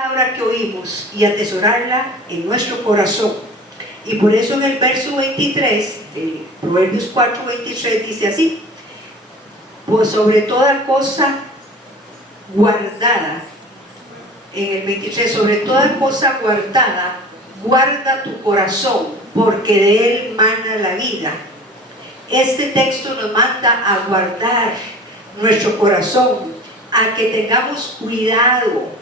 palabra que oímos y atesorarla en nuestro corazón. Y por eso en el verso 23 de Proverbios 4:23 dice así: pues sobre toda cosa guardada, en el 23, sobre toda cosa guardada, guarda tu corazón, porque de él mana la vida. Este texto nos manda a guardar nuestro corazón, a que tengamos cuidado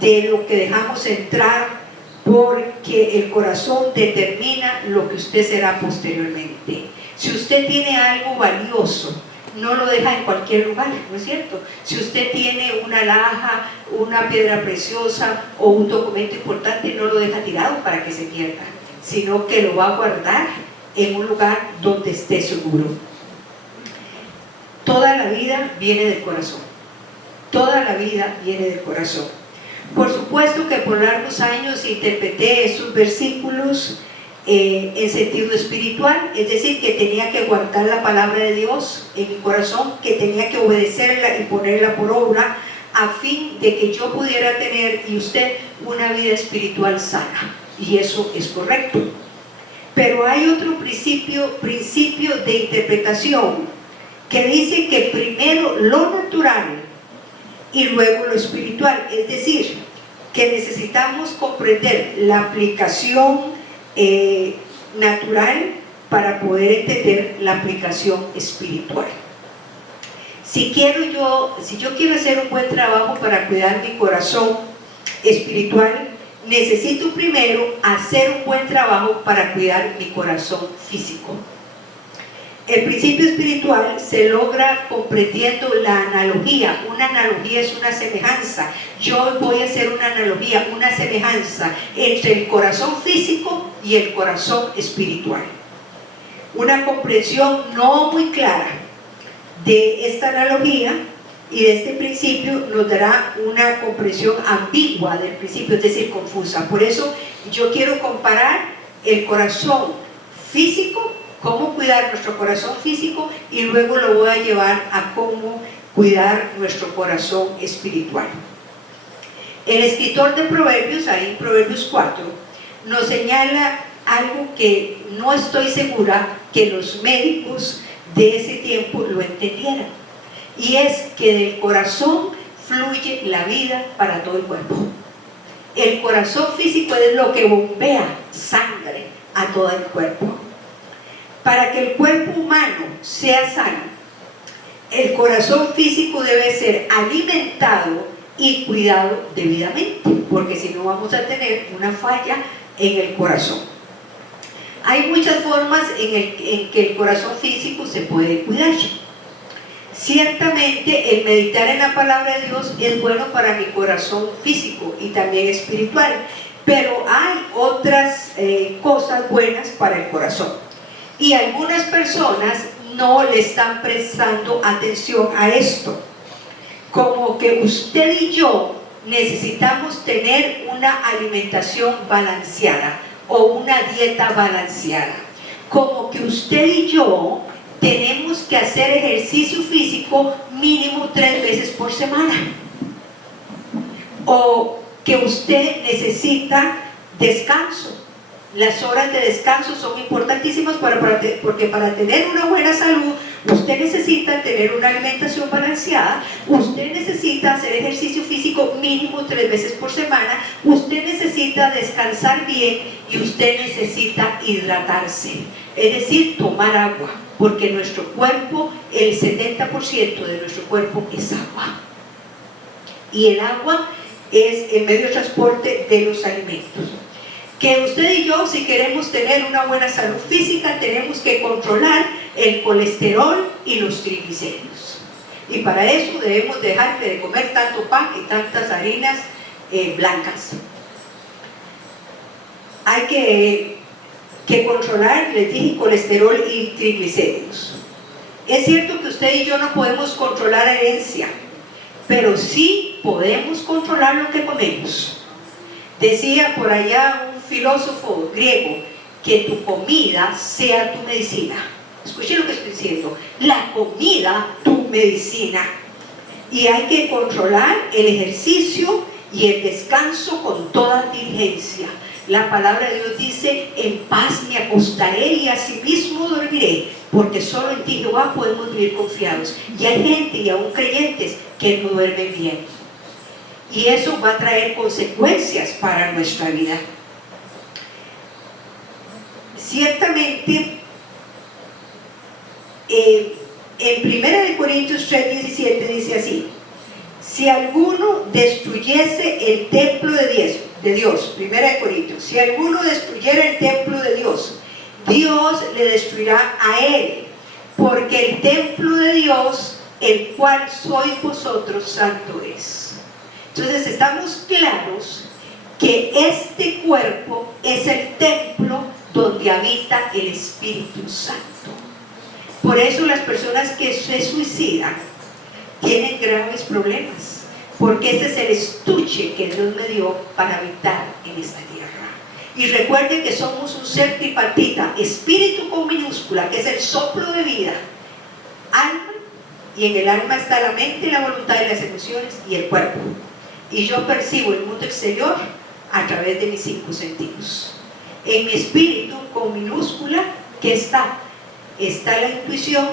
de lo que dejamos entrar, porque el corazón determina lo que usted será posteriormente. Si usted tiene algo valioso, no lo deja en cualquier lugar, ¿no es cierto? Si usted tiene una alhaja, una piedra preciosa o un documento importante, no lo deja tirado para que se pierda, sino que lo va a guardar en un lugar donde esté seguro. Toda la vida viene del corazón. Toda la vida viene del corazón. Por supuesto que por largos años interpreté estos versículos en sentido espiritual, es decir, que tenía que guardar la palabra de Dios en mi corazón, que tenía que obedecerla y ponerla por obra, a fin de que yo pudiera tener, y usted, una vida espiritual sana. Y eso es correcto. Pero hay otro principio de interpretación que dice que primero lo natural y luego lo espiritual, es decir, que necesitamos comprender la aplicación natural para poder entender la aplicación espiritual. Si yo quiero hacer un buen trabajo para cuidar mi corazón espiritual, necesito primero hacer un buen trabajo para cuidar mi corazón físico. El principio espiritual se logra comprendiendo la analogía. Una analogía es una semejanza. Yo voy a hacer una analogía, una semejanza entre el corazón físico y el corazón espiritual. Una comprensión no muy clara de esta analogía y de este principio nos dará una comprensión ambigua del principio, es decir, confusa. Por eso yo quiero comparar el corazón físico, cómo cuidar nuestro corazón físico, y luego lo voy a llevar a cómo cuidar nuestro corazón espiritual. El escritor de Proverbios, ahí en Proverbios 4, nos señala algo que no estoy segura que los médicos de ese tiempo lo entendieran, y es que del corazón fluye la vida para todo el cuerpo. El corazón físico es lo que bombea sangre a todo el cuerpo. Para que el cuerpo humano sea sano, el corazón físico debe ser alimentado y cuidado debidamente, porque si no vamos a tener una falla en el corazón. Hay muchas formas en que el corazón físico se puede cuidar. Ciertamente el meditar en la palabra de Dios es bueno para mi corazón físico y también espiritual, pero hay otras cosas buenas para el corazón. Y algunas personas no le están prestando atención a esto. Como que usted y yo necesitamos tener una alimentación balanceada o una dieta balanceada. Como que usted y yo tenemos que hacer ejercicio físico mínimo 3 veces por semana. O que usted necesita descanso. Las horas de descanso son importantísimas porque para tener una buena salud usted necesita tener una alimentación balanceada, usted necesita hacer ejercicio físico mínimo 3 veces por semana, usted necesita descansar bien y usted necesita hidratarse, es decir, tomar agua, porque nuestro cuerpo, el 70% de nuestro cuerpo es agua, y el agua es el medio de transporte de los alimentos. Que usted y yo, si queremos tener una buena salud física, tenemos que controlar el colesterol y los triglicéridos. Y para eso debemos dejar de comer tanto pan y tantas harinas blancas. Hay que controlar, les dije, colesterol y triglicéridos. Es cierto que usted y yo no podemos controlar la herencia, pero sí podemos controlar lo que comemos. Decía por allá un filósofo griego, que tu comida sea tu medicina. Escuchen lo que estoy diciendo: la comida, tu medicina. Y hay que controlar el ejercicio y el descanso con toda diligencia. La palabra de Dios dice: en paz me acostaré y asimismo dormiré, porque solo en ti, Jehová, podemos vivir confiados. Y hay gente, y aún creyentes, que no duermen bien, y eso va a traer consecuencias para nuestra vida. Ciertamente, en 1 Corintios 3:17 dice así: si alguno destruyese el templo de Dios, 1 Corintios, si alguno destruyera el templo de Dios, Dios le destruirá a él, porque el templo de Dios, el cual sois vosotros, santo es. Entonces estamos claros que este cuerpo es el templo donde habita el Espíritu Santo. Por eso las personas que se suicidan tienen graves problemas, porque ese es el estuche que Dios me dio para habitar en esta tierra. Y recuerden que somos un ser tripartita: espíritu con minúscula, que es el soplo de vida, alma, y en el alma está la mente, la voluntad y las emociones, y el cuerpo. Y yo percibo el mundo exterior a través de mis 5 sentidos. En mi espíritu con minúscula, que está la intuición,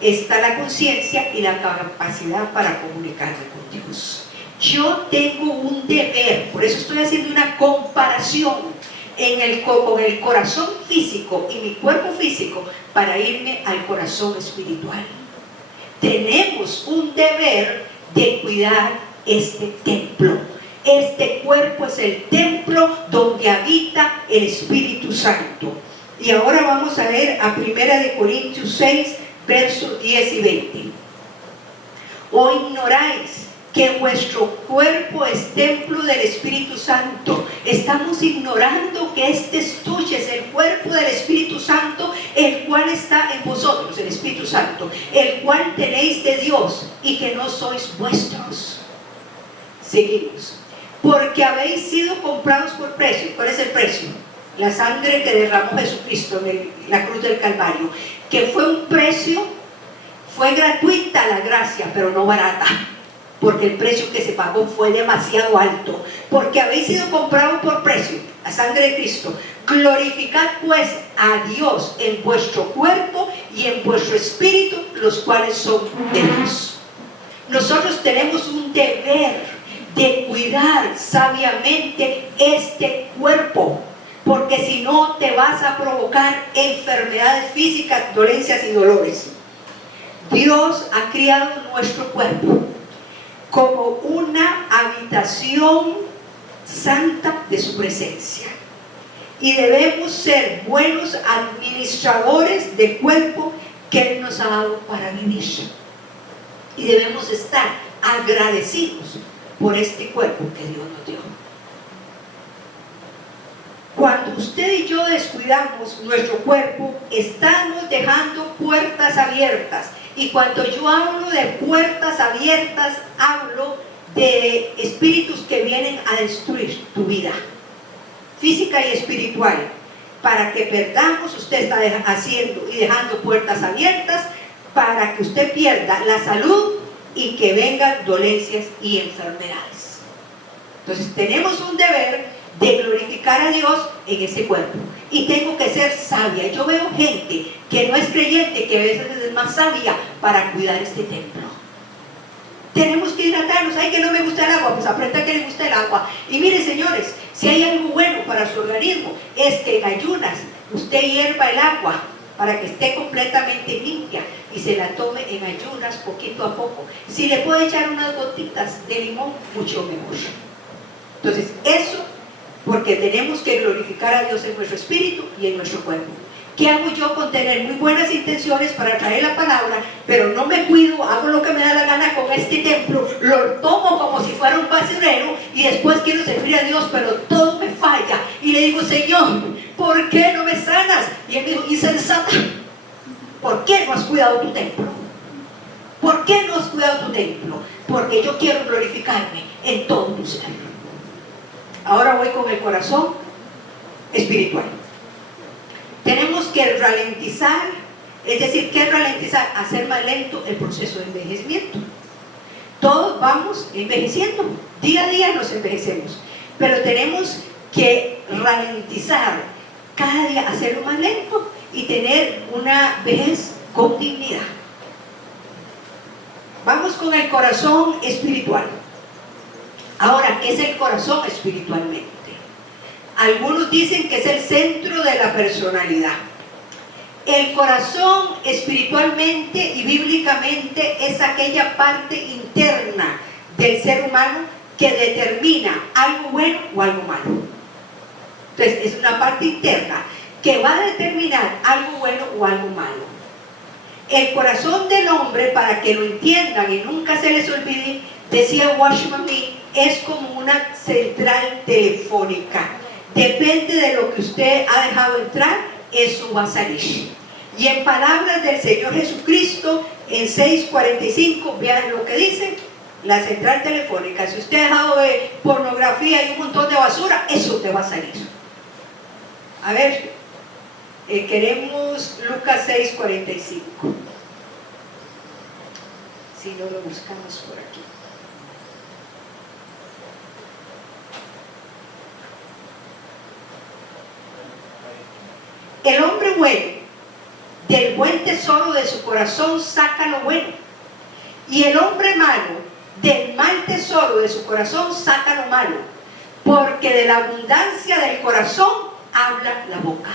está la conciencia y la capacidad para comunicarme con Dios. Yo tengo un deber, por eso estoy haciendo una comparación con el corazón físico y mi cuerpo físico, para irme al corazón espiritual. Tenemos un deber de cuidar este templo. Este cuerpo es el templo donde habita el Espíritu Santo. Y ahora vamos a ver a 1 Corintios 6, versos 10 y 20. ¿O ignoráis que vuestro cuerpo es templo del Espíritu Santo? Estamos ignorando que este estuche es el cuerpo del Espíritu Santo, el cual está en vosotros, el Espíritu Santo, el cual tenéis de Dios, y que no sois vuestros. Seguimos. Porque habéis sido comprados por precio. ¿Cuál es el precio? La sangre que derramó Jesucristo en la cruz del Calvario, que fue un precio, fue gratuita la gracia, pero no barata, porque el precio que se pagó fue demasiado alto. Porque habéis sido comprados por precio, la sangre de Cristo. Glorificad pues a Dios en vuestro cuerpo y en vuestro espíritu, los cuales son de Dios. Nosotros tenemos un deber de cuidar sabiamente este cuerpo, porque si no te vas a provocar enfermedades físicas, dolencias y dolores. Dios ha criado nuestro cuerpo como una habitación santa de su presencia, y debemos ser buenos administradores del cuerpo que Él nos ha dado para vivir, y debemos estar agradecidos por este cuerpo que Dios nos dio. Cuando usted y yo descuidamos nuestro cuerpo, estamos dejando puertas abiertas. Y cuando yo hablo de puertas abiertas, hablo de espíritus que vienen a destruir tu vida física y espiritual. Para que perdamos, usted está haciendo y dejando puertas abiertas para que usted pierda la salud y que vengan dolencias y enfermedades. Entonces tenemos un deber de glorificar a Dios en ese cuerpo, y tengo que ser sabia. Yo veo gente que no es creyente, que a veces es más sabia para cuidar este templo. Tenemos que hidratarnos. Ay, que no me gusta el agua, pues aprenda que le gusta el agua. Y mire, señores, si hay algo bueno para su organismo, es que en ayunas usted hierva el agua para que esté completamente limpia y se la tome en ayunas poquito a poco. Si le puede echar unas gotitas de limón, mucho mejor. Entonces eso, porque tenemos que glorificar a Dios en nuestro espíritu y en nuestro cuerpo. ¿Qué hago yo con tener muy buenas intenciones para traer la palabra, pero no me cuido, hago lo que me da la gana con este templo, lo tomo como si fuera un basurero, y después quiero servir a Dios, pero todo me falla? Y le digo: Señor, ¿por qué no me sanas? Y Él me dijo: insensata, ¿por qué no has cuidado tu templo? ¿Por qué no has cuidado tu templo? Porque yo quiero glorificarme en todo tu ser. Ahora voy con el corazón espiritual. Tenemos que ralentizar, es decir, ¿qué es ralentizar? Hacer más lento el proceso de envejecimiento. Todos vamos envejeciendo, día a día nos envejecemos, pero tenemos que ralentizar cada día, hacerlo más lento y tener una vejez con dignidad. Vamos con el corazón espiritual. Ahora, ¿qué es el corazón espiritualmente? Algunos dicen que es el centro de la personalidad. El corazón espiritualmente y bíblicamente es aquella parte interna del ser humano que determina algo bueno o algo malo. Entonces, es una parte interna que va a determinar algo bueno o algo malo. El corazón del hombre, para que lo entiendan y nunca se les olvide, decía Watchman Nee, es como una central telefónica. Depende de lo que usted ha dejado entrar, eso va a salir. Y en palabras del Señor Jesucristo, en 6:45, vean lo que dice la central telefónica. Si usted ha dejado de pornografía y un montón de basura, eso te va a salir. A ver, queremos Lucas 6:45. Si no lo buscamos por aquí. El hombre bueno, del buen tesoro de su corazón saca lo bueno, y el hombre malo, del mal tesoro de su corazón saca lo malo, porque de la abundancia del corazón habla la boca.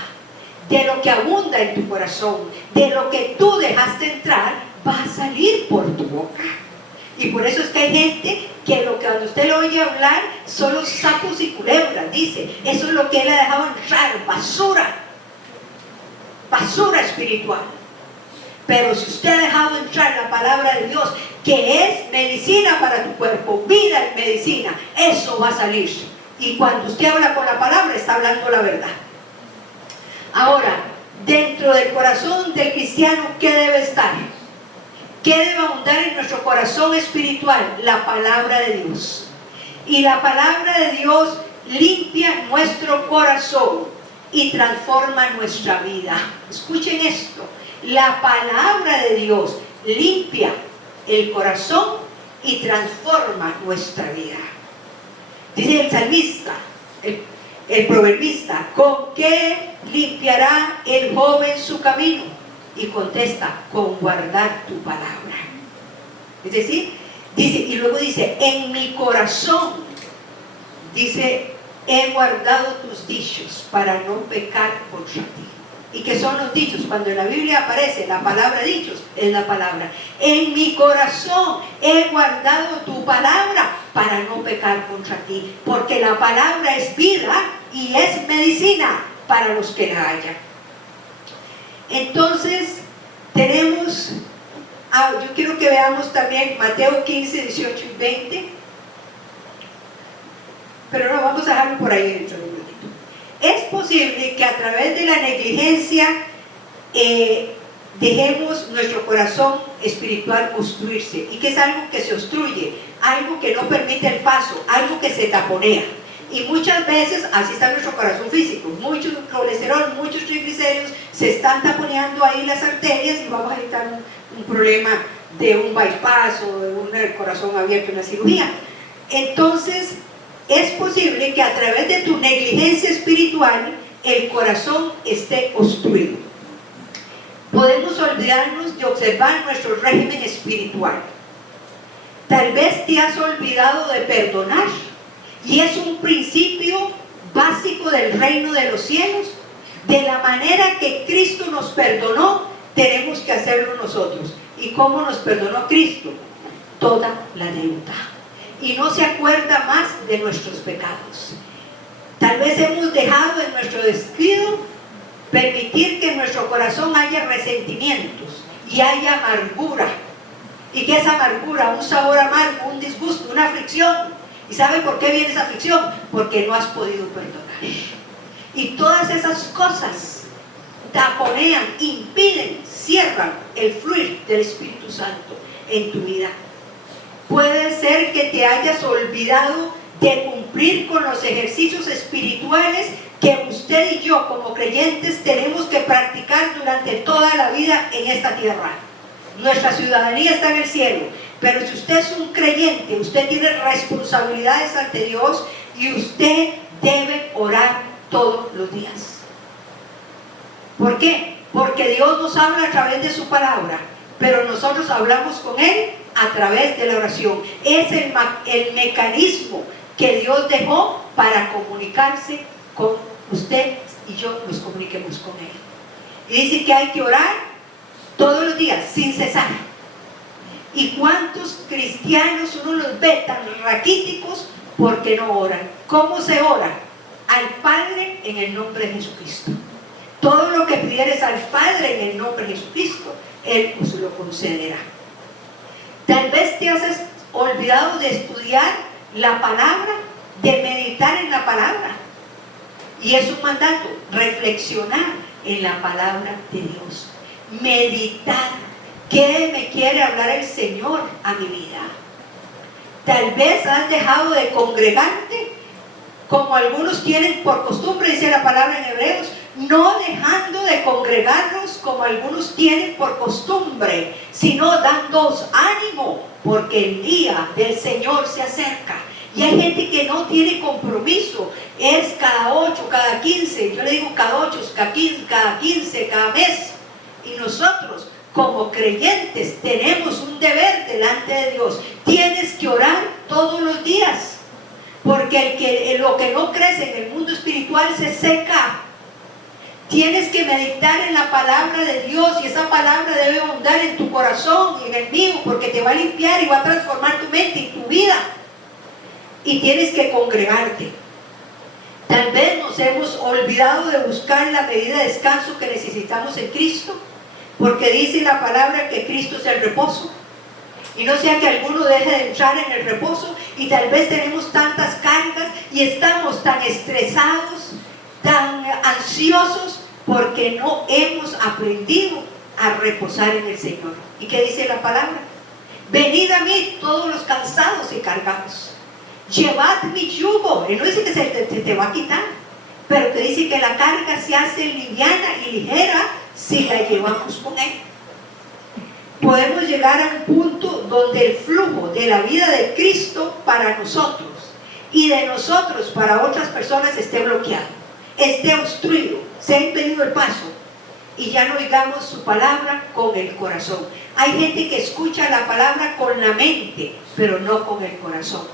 De lo que abunda en tu corazón, de lo que tú dejaste entrar, va a salir por tu boca. Y por eso es que hay gente que cuando usted lo oye hablar, son los sapos y culebras, dice, eso es lo que él ha dejado entrar, basura espiritual. Pero si usted ha dejado entrar la palabra de Dios, que es medicina para tu cuerpo, vida en medicina, eso va a salir. Y cuando usted habla con la palabra, está hablando la verdad. Ahora, dentro del corazón del cristiano, ¿qué debe estar? ¿Qué debe abundar en nuestro corazón espiritual? La palabra de Dios. Y la palabra de Dios limpia nuestro corazón y transforma nuestra vida. Escuchen esto, la palabra de Dios limpia el corazón y transforma nuestra vida. Dice el salmista, el proverbista, ¿con qué limpiará el joven su camino? Y contesta, con guardar tu palabra. Es decir, dice, y luego dice, en mi corazón, dice, he guardado tus dichos para no pecar contra ti. ¿Y qué son los dichos? Cuando en la Biblia aparece la palabra dichos, es la palabra. En mi corazón he guardado tu palabra para no pecar contra ti, porque la palabra es vida y es medicina para los que la hallan. Entonces tenemos, yo quiero que veamos también Mateo 15, 18 y 20, pero no, vamos a dejarlo por ahí dentro de un minutito. Es posible que a través de la negligencia dejemos nuestro corazón espiritual obstruirse, y que es algo que se obstruye, algo que no permite el paso, algo que se taponea. Y muchas veces así está nuestro corazón físico, mucho colesterol, muchos triglicéridos, se están taponeando ahí las arterias y vamos a evitar un problema de un bypass o de un corazón abierto en la cirugía. Entonces, es posible que a través de tu negligencia espiritual el corazón esté obstruido. Podemos olvidarnos de observar nuestro régimen espiritual. Tal vez te has olvidado de perdonar, y es un principio básico del reino de los cielos. De la manera que Cristo nos perdonó, tenemos que hacerlo nosotros. ¿Y cómo nos perdonó Cristo? Toda la deuda. Y no se acuerda más de nuestros pecados. Tal vez hemos dejado en nuestro descuido permitir que en nuestro corazón haya resentimientos y haya amargura. ¿Y qué es amargura? Un sabor amargo, un disgusto, una aflicción. ¿Y sabe por qué viene esa aflicción? Porque no has podido perdonar. Y todas esas cosas taponean, impiden, cierran el fluir del Espíritu Santo en tu vida. Puede ser que te hayas olvidado de cumplir con los ejercicios espirituales que usted y yo como creyentes tenemos que practicar durante toda la vida en esta tierra. Nuestra ciudadanía está en el cielo, Pero si usted es un creyente, usted tiene responsabilidades ante Dios y usted debe orar todos los días. ¿Por qué? Porque Dios nos habla a través de su palabra, pero nosotros hablamos con Él a través de la oración. Es el mecanismo que Dios dejó para comunicarse con usted y yo, nos comuniquemos con Él. Y dice que hay que orar todos los días, sin cesar. ¿Y cuántos cristianos uno los ve tan raquíticos porque no oran? ¿Cómo se ora? Al Padre en el nombre de Jesucristo. Todo lo que pidieres al Padre en el nombre de Jesucristo, Él os lo concederá. Tal vez te has olvidado de estudiar la palabra, de meditar en la palabra. Y es un mandato, reflexionar en la palabra de Dios. Meditar. ¿Qué me quiere hablar el Señor a mi vida? Tal vez has dejado de congregarte, como algunos tienen por costumbre, dice la palabra en Hebreos, no dejando de congregarnos como algunos tienen por costumbre, sino dándoos ánimo, porque el día del Señor se acerca. Y hay gente que no tiene compromiso, es cada 8, cada 15, yo le digo cada 8, cada 15, cada mes. Y nosotros, como creyentes, tenemos un deber delante de Dios. Tienes que orar todos los días, porque lo que no crece en el mundo espiritual se seca. Tienes que meditar en la palabra de Dios, y esa palabra debe abundar en tu corazón y en el mío, porque te va a limpiar y va a transformar tu mente y tu vida. Y tienes que congregarte. Tal vez nos hemos olvidado de buscar la medida de descanso que necesitamos en Cristo, porque dice la palabra que Cristo es el reposo. Y no sea que alguno deje de entrar en el reposo, y tal vez tenemos tantas cargas y estamos tan estresados, tan ansiosos, porque no hemos aprendido a reposar en el Señor. ¿Y qué dice la palabra? Venid a mí todos los cansados y cargados, llevad mi yugo. Y no dice que se te va a quitar, pero te dice que la carga se hace liviana y ligera si la llevamos con Él. Podemos llegar a un punto donde el flujo de la vida de Cristo para nosotros y de nosotros para otras personas esté bloqueado, esté obstruido, se ha impedido el paso, y ya no oigamos su palabra con el corazón. Hay gente que escucha la palabra con la mente, pero no con el corazón.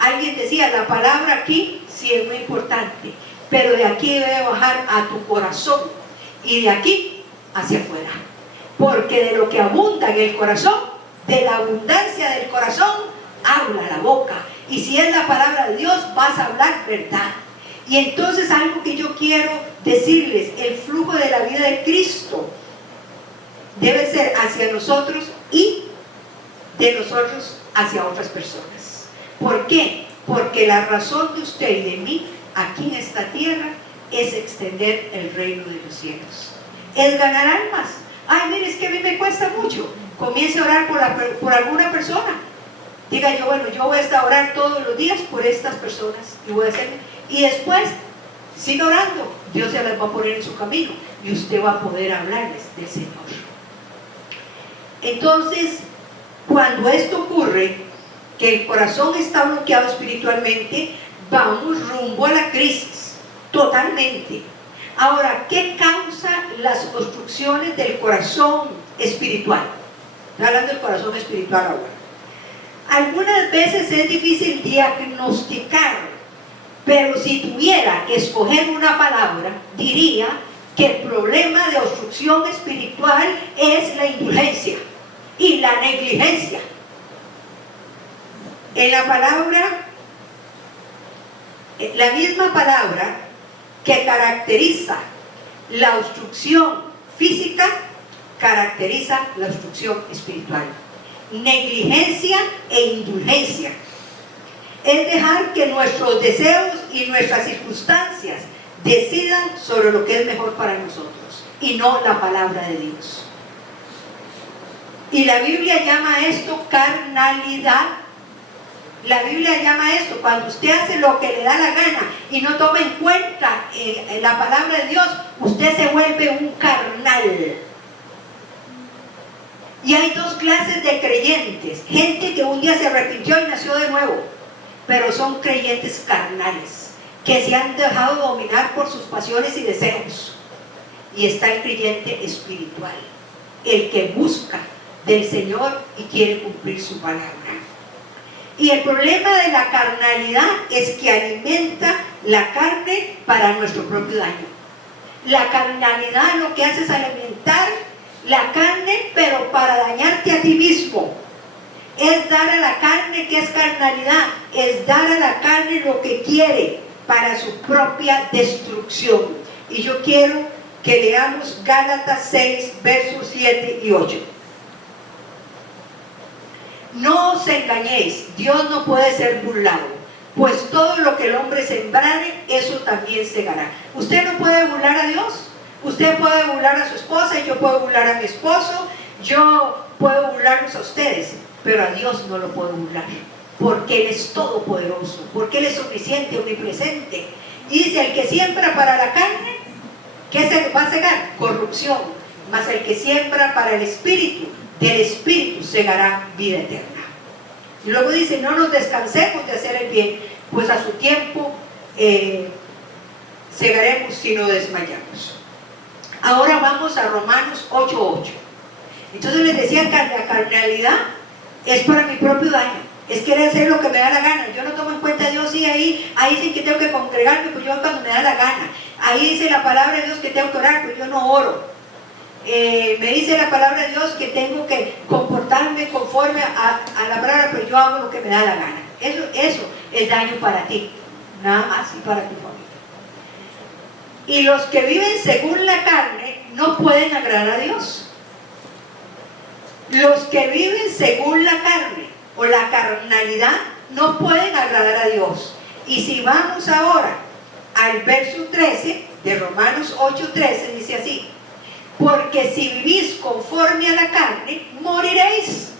Alguien decía, la palabra aquí sí es muy importante, pero de aquí debe bajar a tu corazón y de aquí hacia afuera, porque de lo que abunda en el corazón, de la abundancia del corazón habla la boca, y si es la palabra de Dios vas a hablar verdad. Y entonces algo que yo quiero decirles, el flujo de la vida de Cristo debe ser hacia nosotros y de nosotros hacia otras personas. ¿Por qué? Porque la razón de usted y de mí aquí en esta tierra es extender el reino de los cielos, es ganar almas. Ay, mire, es que a mí me cuesta mucho. Comience a orar por alguna persona. Diga yo, bueno, yo voy a estar orar todos los días por estas personas y voy a hacer, y después siga orando, Dios se las va a poner en su camino y usted va a poder hablarles del Señor. Entonces, cuando esto ocurre, que el corazón está bloqueado espiritualmente, vamos rumbo a la crisis, totalmente. Ahora, ¿qué causa las obstrucciones del corazón espiritual? Estoy hablando del corazón espiritual ahora. Algunas veces es difícil diagnosticar, pero si tuviera que escoger una palabra, diría que el problema de obstrucción espiritual es la indulgencia y la negligencia. En la palabra, la misma palabra que caracteriza la obstrucción física, caracteriza la obstrucción espiritual. Negligencia e indulgencia es dejar que nuestros deseos y nuestras circunstancias decidan sobre lo que es mejor para nosotros y no la palabra de Dios. Y la Biblia llama esto carnalidad. La Biblia llama esto, cuando usted hace lo que le da la gana y no toma en cuenta la palabra de Dios, usted se vuelve un carnal. Y hay dos clases de creyentes: gente que un día se arrepintió y nació de nuevo, pero son creyentes carnales, que se han dejado dominar por sus pasiones y deseos. Y está el creyente espiritual, el que busca del Señor y quiere cumplir su palabra. Y el problema de la carnalidad es que alimenta la carne para nuestro propio daño. La carnalidad lo que hace es alimentar la carne, pero para dañarte a ti mismo. Es dar a la carne, que es carnalidad, es dar a la carne lo que quiere para su propia destrucción. Y yo quiero que leamos Gálatas 6, versos 7 y 8. No os engañéis, Dios no puede ser burlado, pues todo lo que el hombre sembrare, eso también segará. Usted no puede burlar a Dios. Usted puede burlar a su esposa, yo puedo burlar a mi esposo, yo puedo burlarlos a ustedes, pero a Dios no lo puedo burlar, porque Él es todopoderoso, porque Él es omnisciente, omnipresente. Y dice: el que siembra para la carne, ¿qué se va a cegar? Corrupción. Mas el que siembra para el Espíritu, del Espíritu segará vida eterna. Y luego dice: no nos descansemos de hacer el bien, pues a su tiempo segaremos si no desmayamos. Ahora vamos a Romanos 8:8. Entonces les decía que la carnalidad es para mi propio daño, es querer hacer lo que me da la gana. Yo no tomo en cuenta a Dios. Y ahí dicen que tengo que congregarme, pues yo cuando me da la gana. Ahí dice la palabra de Dios que tengo que orar, pues yo no oro. Me dice la palabra de Dios que tengo que comportarme conforme a la palabra, pero yo hago lo que me da la gana. Eso es daño para ti, nada más, y para tu familia. Y los que viven según la carne no pueden agradar a Dios. Los que viven según la carne o la carnalidad no pueden agradar a Dios. Y si vamos ahora al verso 13 de Romanos 8:13, dice así: porque si vivís conforme a la carne, moriréis.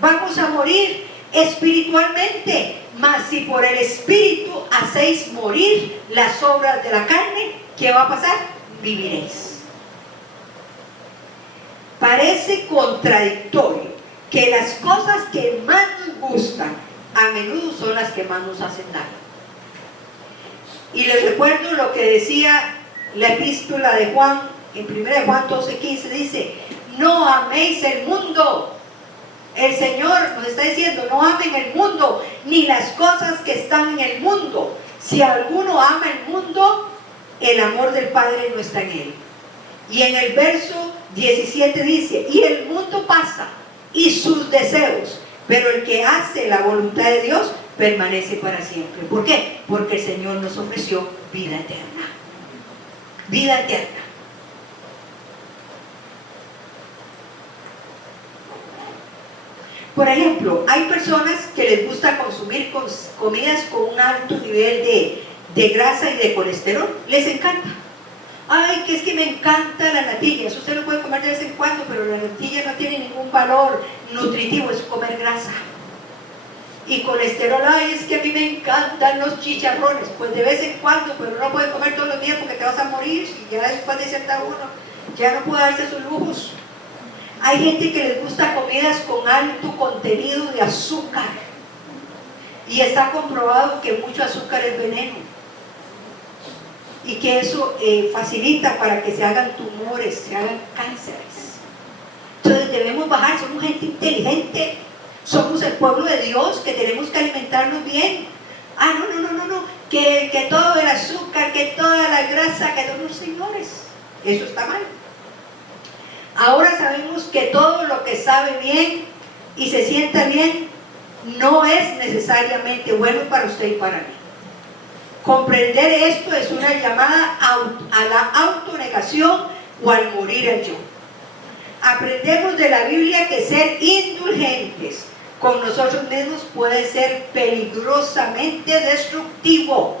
Vamos a morir espiritualmente. Mas si por el Espíritu hacéis morir las obras de la carne, ¿qué va a pasar? Viviréis. Parece contradictorio que las cosas que más nos gustan a menudo son las que más nos hacen daño. Y les recuerdo lo que decía la epístola de Juan, en 1 Juan 12:15, dice: no améis el mundo. El Señor nos está diciendo: no amen el mundo, ni las cosas que están en el mundo. Si alguno ama el mundo, el amor del Padre no está en él. Y en el verso 17 dice: y el mundo pasa, y sus deseos, pero el que hace la voluntad de Dios permanece para siempre. ¿Por qué? Porque el Señor nos ofreció vida eterna. Vida eterna. Por ejemplo, hay personas que les gusta consumir comidas con un alto nivel de grasa y de colesterol. Les encanta. Ay, que es que me encanta la natilla. Eso usted lo puede comer de vez en cuando, pero la natilla no tiene ningún valor nutritivo, es comer grasa. Y colesterol: ay, es que a mí me encantan los chicharrones. Pues de vez en cuando, pero no puede comer todos los días porque te vas a morir. Y ya después de cierta uno, ya no puede darse sus lujos. Hay gente que les gusta comidas con alto contenido de azúcar. Y está comprobado que mucho azúcar es veneno. Y que eso facilita para que se hagan tumores, se hagan cánceres. Entonces debemos bajar. Somos gente inteligente. Somos el pueblo de Dios, que tenemos que alimentarnos bien. Ah, no. Que todo el azúcar, que toda la grasa, que todos los señores. Eso está mal. Ahora sabemos que todo lo que sabe bien y se sienta bien no es necesariamente bueno para usted y para mí. Comprender esto es una llamada a la autonegación o al morir al yo. Aprendemos de la Biblia que ser indulgentes con nosotros mismos puede ser peligrosamente destructivo.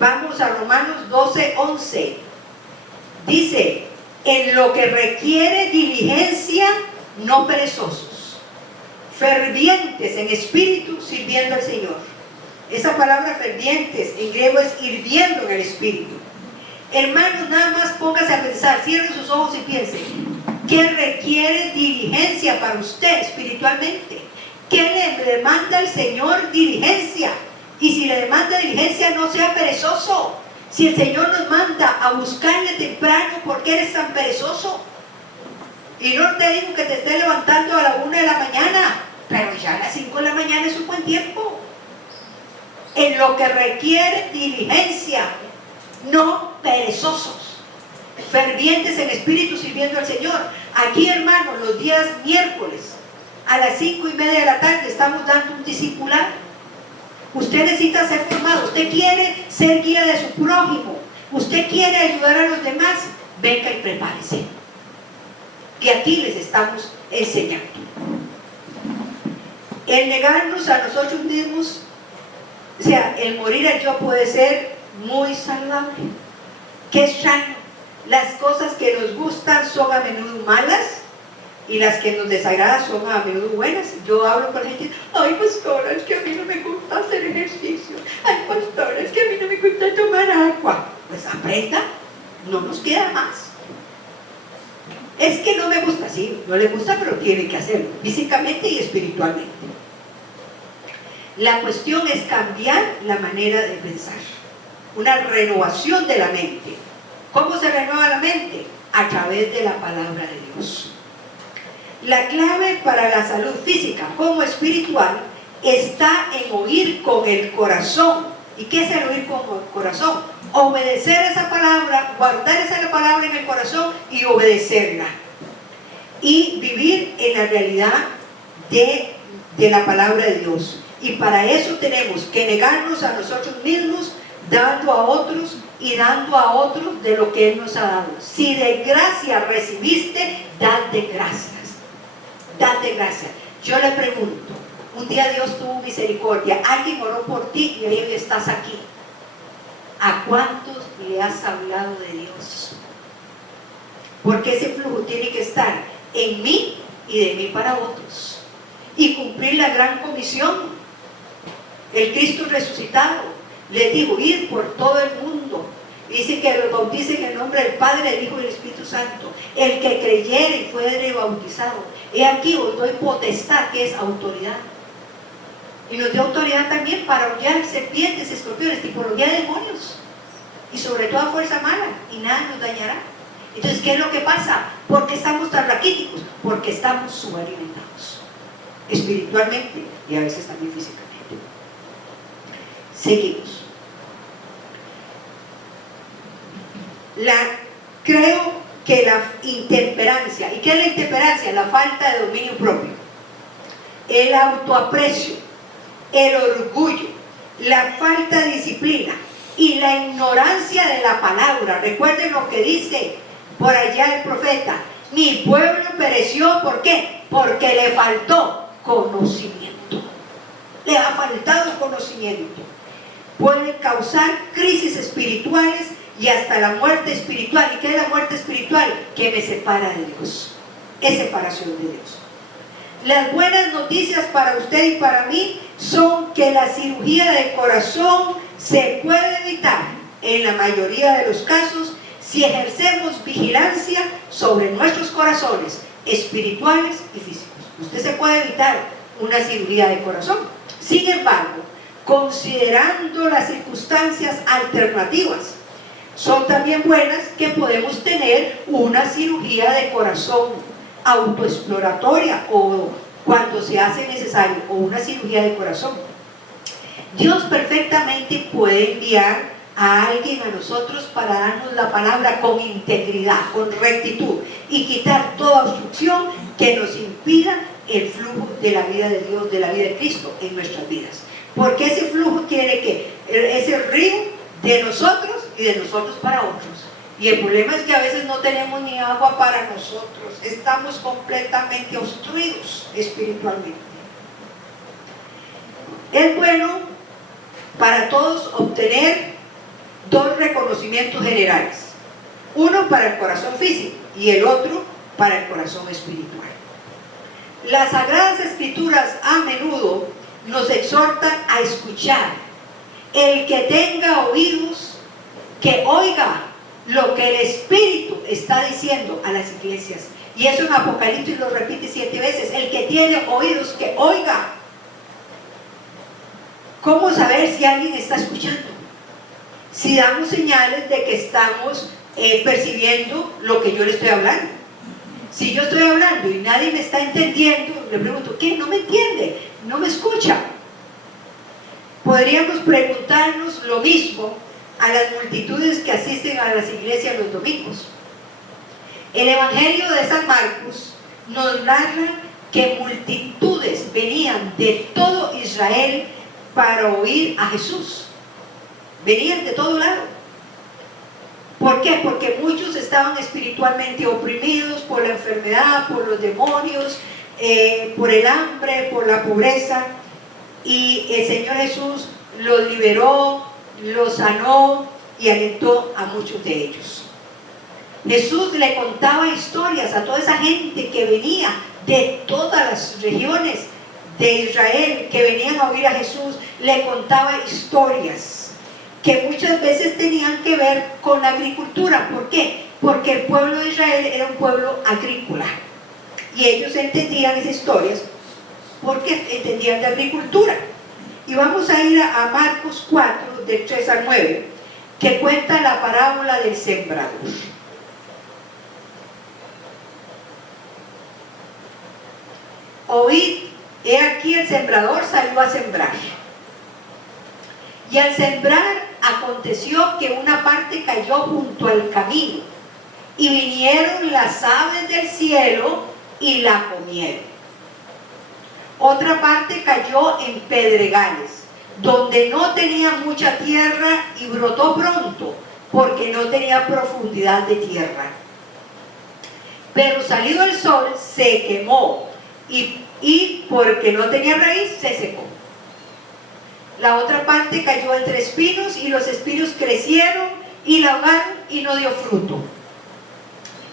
Vamos a Romanos 12:11. Dice: en lo que requiere diligencia, no perezosos, fervientes en espíritu, sirviendo al Señor. Esa palabra fervientes en griego es hirviendo en el espíritu. Hermanos, nada más póngase a pensar, cierren sus ojos y piensen: ¿Qué requiere diligencia para usted espiritualmente? ¿Qué le demanda el Señor? Diligencia. Y si le demanda diligencia, no sea perezoso. Si el Señor nos manda a buscarle temprano, ¿por qué eres tan perezoso? Y no te digo que te estés levantando a la 1 de la mañana, pero ya a las 5 de la mañana es un buen tiempo. En lo que requiere diligencia, no perezosos, fervientes en espíritu sirviendo al Señor. Aquí, hermanos, los días miércoles a las 5:30 de la tarde estamos dando un discipulado. Usted necesita ser formado, usted quiere ser guía de su prójimo, usted quiere ayudar a los demás, venga y prepárese. Y aquí les estamos enseñando. El negarnos a nosotros mismos, o sea, el morir al yo puede ser muy saludable. Qué extraño. Las cosas que nos gustan son a menudo malas y las que nos desagradan son a menudo buenas. Yo hablo con la gente, ay pastora, es que a mí no me gusta hacer ejercicio, ay pastora, es que a mí no me gusta tomar agua. Pues aprenda, no nos queda más. Es que no me gusta, sí, no le gusta, pero tiene que hacerlo, físicamente y espiritualmente. La cuestión es cambiar la manera de pensar, una renovación de la mente. ¿Cómo se renueva la mente? A través de la palabra de Dios. La clave para la salud física como espiritual está en oír con el corazón. ¿Y qué es el oír con el corazón? Obedecer esa palabra, guardar esa palabra en el corazón y obedecerla. Y vivir en la realidad de la palabra de Dios. Y para eso tenemos que negarnos a nosotros mismos, dando a otros y dando a otros de lo que Él nos ha dado. Si de gracia recibiste, date gracias. Date gracias. Yo le pregunto, un día Dios tuvo misericordia, alguien oró por ti y hoy estás aquí. ¿A cuántos le has hablado de Dios? Porque ese flujo tiene que estar en mí y de mí para otros. Y cumplir la gran comisión. El Cristo resucitado les dijo, ir por todo el mundo. Dice que los bauticen en el nombre del Padre, del Hijo y del Espíritu Santo. El que creyere y fuere bautizado. He aquí os doy potestad, que es autoridad. Y nos dio autoridad también para hollar serpientes, escorpiones, tipología de demonios. Y sobre toda fuerza mala. Y nada nos dañará. Entonces, ¿qué es lo que pasa? ¿Por qué estamos tan raquíticos? Porque estamos subalimentados. Espiritualmente y a veces también físicamente. Seguimos. Creo que la intemperancia, ¿y qué es la intemperancia? La falta de dominio propio, el autoaprecio, el orgullo, la falta de disciplina y la ignorancia de la palabra. Recuerden lo que dice por allá el profeta: mi pueblo pereció, ¿por qué? Porque le faltó conocimiento. Le ha faltado conocimiento. Puede causar crisis espirituales y hasta la muerte espiritual. ¿Y qué es la muerte espiritual? Que me separa de Dios. Es separación de Dios. Las buenas noticias para usted y para mí son que la cirugía de corazón se puede evitar en la mayoría de los casos si ejercemos vigilancia sobre nuestros corazones espirituales y físicos. Usted se puede evitar una cirugía de corazón. Sin embargo, considerando las circunstancias alternativas, son también buenas que podemos tener una cirugía de corazón autoexploratoria o cuando se hace necesario, o una cirugía de corazón. Dios perfectamente puede enviar a alguien a nosotros para darnos la palabra con integridad, con rectitud y quitar toda obstrucción que nos impida el flujo de la vida de Dios, de la vida de Cristo en nuestras vidas. Porque ese flujo tiene que, ese río de nosotros y de nosotros para otros. Y el problema es que a veces no tenemos ni agua para nosotros, estamos completamente obstruidos espiritualmente. Es bueno para todos obtener dos reconocimientos generales, uno para el corazón físico y el otro para el corazón espiritual. Las Sagradas Escrituras a menudo nos exhortan a escuchar. El que tenga oídos, que oiga lo que el Espíritu está diciendo a las iglesias. Y eso en Apocalipsis lo repite 7 veces. El que tiene oídos, que oiga. ¿Cómo saber si alguien está escuchando? Si damos señales de que estamos percibiendo lo que yo le estoy hablando. Si yo estoy hablando y nadie me está entendiendo, le pregunto, ¿qué? ¿No me entiende? ¿No me escucha? Podríamos preguntarnos lo mismo a las multitudes que asisten a las iglesias los domingos. El Evangelio de San Marcos nos narra que multitudes venían de todo Israel para oír a Jesús. Venían de todo lado. ¿Por qué? Porque muchos estaban espiritualmente oprimidos por la enfermedad, por los demonios, por el hambre, por la pobreza. Y el Señor Jesús los liberó, los sanó y alentó a muchos de ellos. Jesús le contaba historias a toda esa gente que venía de todas las regiones de Israel, que venían a oír a Jesús. Le contaba historias que muchas veces tenían que ver con la agricultura. ¿Por qué? Porque el pueblo de Israel era un pueblo agrícola y ellos entendían esas historias porque entendían de agricultura. Y vamos a ir a Marcos 4, del 3 al 9, que cuenta la parábola del sembrador. Oíd, he aquí el sembrador salió a sembrar. Y al sembrar aconteció que una parte cayó junto al camino, y vinieron las aves del cielo y la comieron. Otra parte cayó en pedregales, donde no tenía mucha tierra, y brotó pronto, porque no tenía profundidad de tierra. Pero salido el sol, se quemó, y porque no tenía raíz, se secó. La otra parte cayó entre espinos, y los espinos crecieron y la ahogaron y no dio fruto.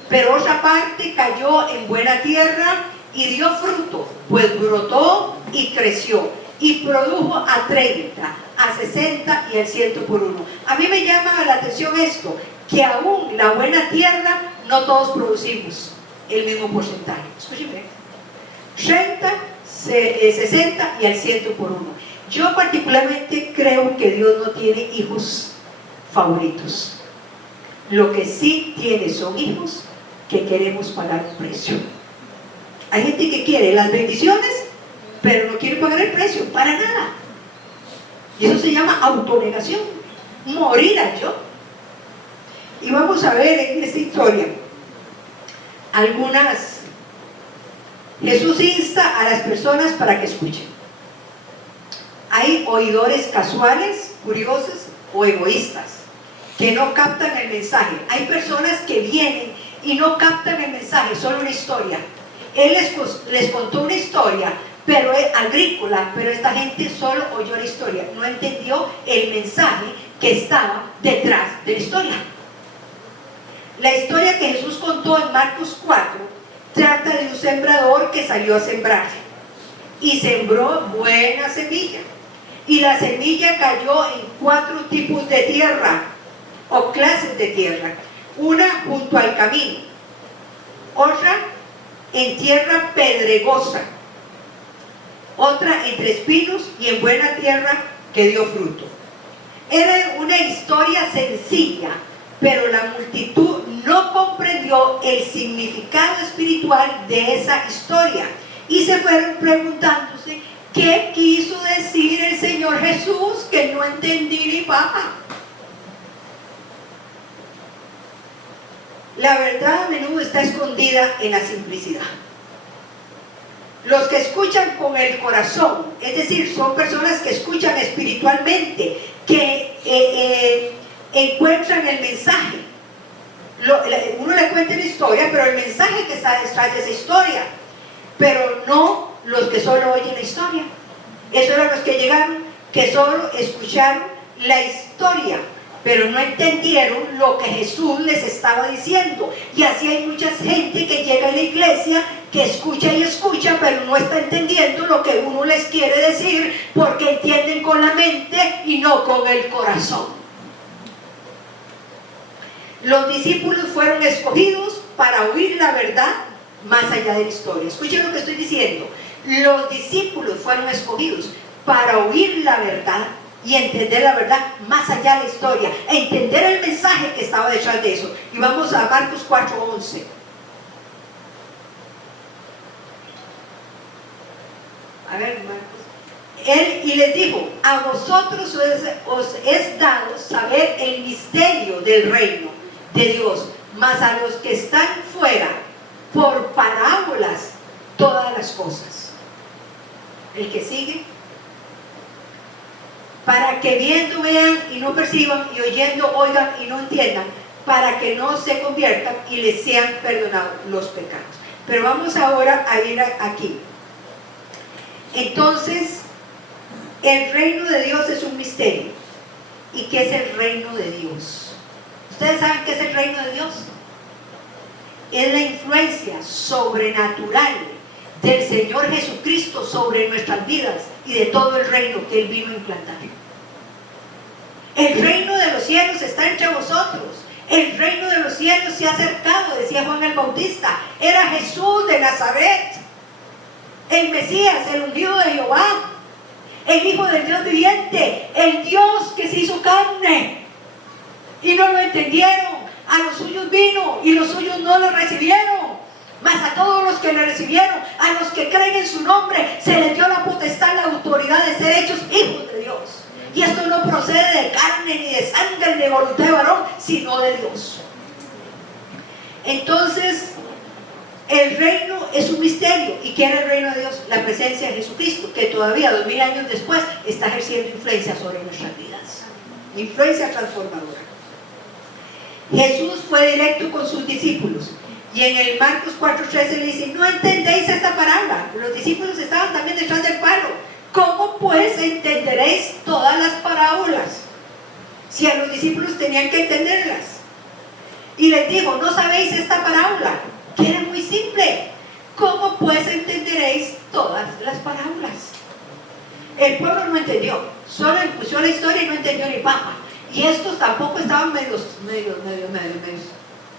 Pero otra parte cayó en buena tierra y dio fruto, pues brotó y creció, y produjo a 30, a 60 y al 100 por uno. A mí me llama la atención esto, que aún la buena tierra no todos producimos el mismo porcentaje. Escúcheme, 30, 60 y al 100 por uno. Yo particularmente creo que Dios no tiene hijos favoritos. Lo que sí tiene son hijos que queremos pagar un precio. Hay gente que quiere las bendiciones, pero no quiere pagar el precio, para nada. Y eso se llama autonegación, morir a yo. Y vamos a ver en esta historia algunas. Jesús insta a las personas para que escuchen. Hay oidores casuales, curiosos o egoístas, que no captan el mensaje. Hay personas que vienen y no captan el mensaje, solo una historia. Él les contó una historia, pero es agrícola, pero esta gente solo oyó la historia, no entendió el mensaje que estaba detrás de la historia. La historia que Jesús contó en Marcos 4 trata de un sembrador que salió a sembrar y sembró buena semilla, y la semilla cayó en 4 tipos de tierra o clases de tierra. Una junto al camino, otra en tierra pedregosa, otra entre espinos, y en buena tierra que dio fruto. Era una historia sencilla, pero la multitud no comprendió el significado espiritual de esa historia y se fueron preguntándose qué quiso decir el Señor Jesús, que no entendí ni papa. La verdad a menudo está escondida en la simplicidad. Los que escuchan con el corazón, es decir, son personas que escuchan espiritualmente, que encuentran el mensaje. Uno le cuenta una historia, pero el mensaje que está detrás de esa historia, pero no los que solo oyen la historia. Esos eran los que llegaron, que solo escucharon la historia, pero no entendieron lo que Jesús les estaba diciendo. Y así hay mucha gente que llega a la iglesia, que escucha y escucha, pero no está entendiendo lo que uno les quiere decir, porque entienden con la mente y no con el corazón. Los discípulos fueron escogidos para oír la verdad más allá de la historia. Escuchen lo que estoy diciendo. Los discípulos fueron escogidos para oír la verdad y entender la verdad más allá de la historia, entender el mensaje que estaba detrás de eso. Y vamos a Marcos 4:11. A ver, Marcos. Él y les dijo: a vosotros os es dado saber el misterio del reino de Dios, mas a los que están fuera, por parábolas, todas las cosas. El que sigue. Para que viendo vean y no perciban, y oyendo oigan y no entiendan, para que no se conviertan y les sean perdonados los pecados. Pero vamos ahora a ir aquí. Entonces, el reino de Dios es un misterio. ¿Y qué es el reino de Dios? ¿Ustedes saben qué es el reino de Dios? Es la influencia sobrenatural del Señor Jesucristo sobre nuestras vidas y de todo el reino que Él vino a implantar. El reino de los cielos está entre vosotros. El reino de los cielos se ha acercado, decía Juan el Bautista. Era Jesús de Nazaret, el Mesías, el ungido de Jehová, el Hijo del Dios viviente, el Dios que se hizo carne. Y no lo entendieron. A los suyos vino y los suyos no lo recibieron. Mas a todos los que le recibieron, a los que creen en su nombre, se les dio la potestad, la autoridad de ser hechos hijos de Dios. Y esto no procede de carne, ni de sangre, ni de voluntad de varón, sino de Dios. Entonces, el reino es un misterio. ¿Y qué era el reino de Dios? La presencia de Jesucristo, que todavía 2000 años después está ejerciendo influencia sobre nuestras vidas. Influencia transformadora. Jesús fue directo con sus discípulos. Y en el Marcos 4:13 le dice: no entendéis esta parábola. Los discípulos estaban también detrás del palo. ¿Cómo pues entenderéis todas las parábolas? Si a los discípulos tenían que entenderlas. Y les dijo: ¿no sabéis esta parábola? Que era muy simple. ¿Cómo pues entenderéis todas las parábolas? El pueblo no entendió. Solo escuchó la historia y no entendió ni papa. Y estos tampoco estaban medios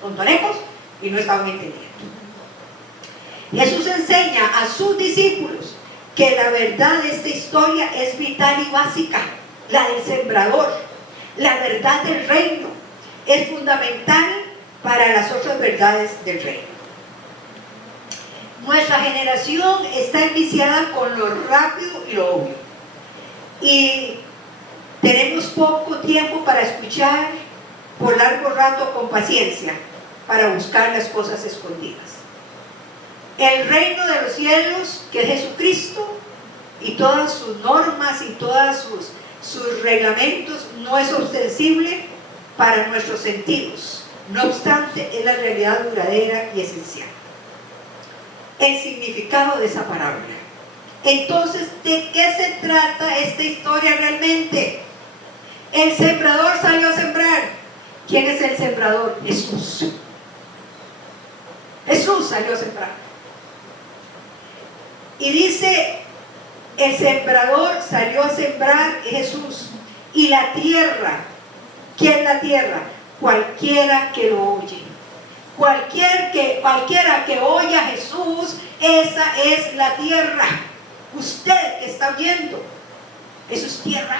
tontonecos y no estaban entendiendo. Jesús enseña a sus discípulos que la verdad de esta historia es vital y básica, la del sembrador. La verdad del reino es fundamental para las otras verdades del reino. Nuestra generación está enviciada con lo rápido y lo obvio. Y tenemos poco tiempo para escuchar por largo rato con paciencia, para buscar las cosas escondidas. El reino de los cielos, que es Jesucristo, y todas sus normas y todos sus reglamentos, no es ostensible para nuestros sentidos. No obstante, es la realidad duradera y esencial. El significado de esa parábola. Entonces, ¿de qué se trata esta historia realmente? El sembrador salió a sembrar. ¿Quién es el sembrador? Jesús. Jesús salió a sembrar. Y dice, el sembrador salió a sembrar, Jesús. Y la tierra, ¿qué es la tierra? Cualquiera que lo oye. Cualquiera que oye a Jesús, esa es la tierra. Usted que está viendo, eso es tierra.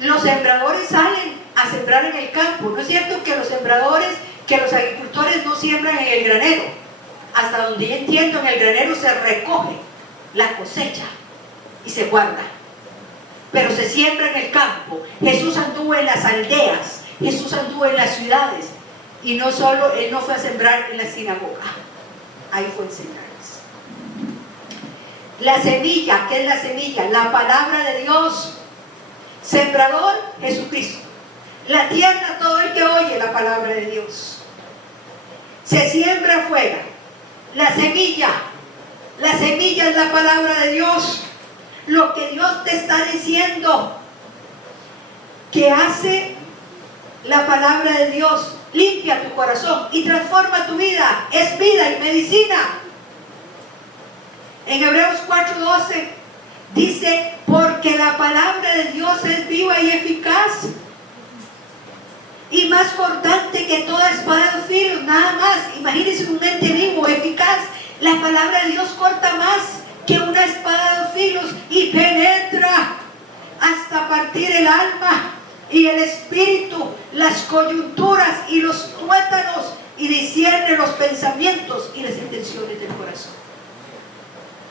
Los sembradores salen a sembrar en el campo. ¿No es cierto que los agricultores no siembran en el granero? Hasta donde yo entiendo, en el granero se recoge la cosecha y se guarda. Pero se siembra en el campo. Jesús anduvo en las aldeas, Jesús anduvo en las ciudades. Y no solo, Él no fue a sembrar en la sinagoga. Ahí fue a enseñarles. La semilla, ¿qué es la semilla? La palabra de Dios. Sembrador, Jesucristo. La tierra, todo el que oye la palabra de Dios. Se siembra afuera. La semilla es la palabra de Dios. Lo que Dios te está diciendo, que hace la palabra de Dios, limpia tu corazón y transforma tu vida. Es vida y medicina. En Hebreos 4:12 dice: porque la palabra de Dios es viva y eficaz y más cortante que toda espada de dos filos, nada más. Imagínense un ente vivo, eficaz. La palabra de Dios corta más que una espada de dos filos y penetra hasta partir el alma y el espíritu, las coyunturas y los tuétanos, y discierne los pensamientos y las intenciones del corazón.